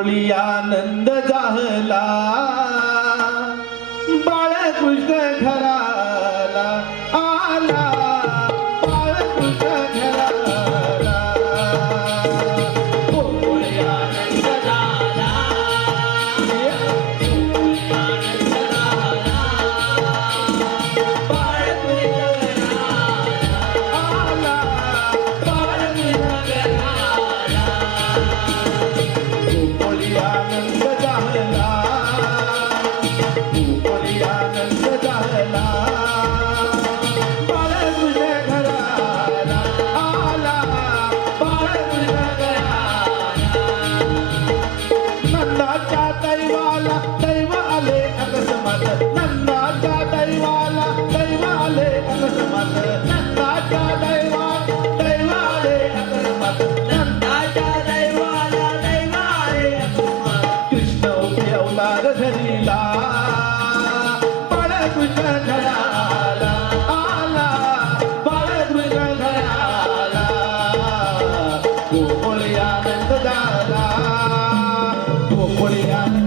गोकुळी आनंद झाला बाळकृष्ण घराला आला बाळकृष्ण घराला गोकुळी आनंद झाला गोकुळी आनंद झाला बाळकृष्ण घराला आला बाळकृष्ण घराला गोकुळी आनंद झाला गोकुळी आनंद झाला बाळकृष्ण घराला आला बाळकृष्ण घराला नंदाच्या दैवाला दैव आले अकस्मात नंदाच्या दैवाला दैव आले अकस्मात नंदाच्या दैवाला दैव आले अकस्मात नंदाच्या दैवाला दैव आले अकस्मात कृष्ण उभ्यवलार धरीला बाळकृष्ण घराला आला बाळकृष्ण घराला गोकुळी आनंद झाला गोकुळी आनंद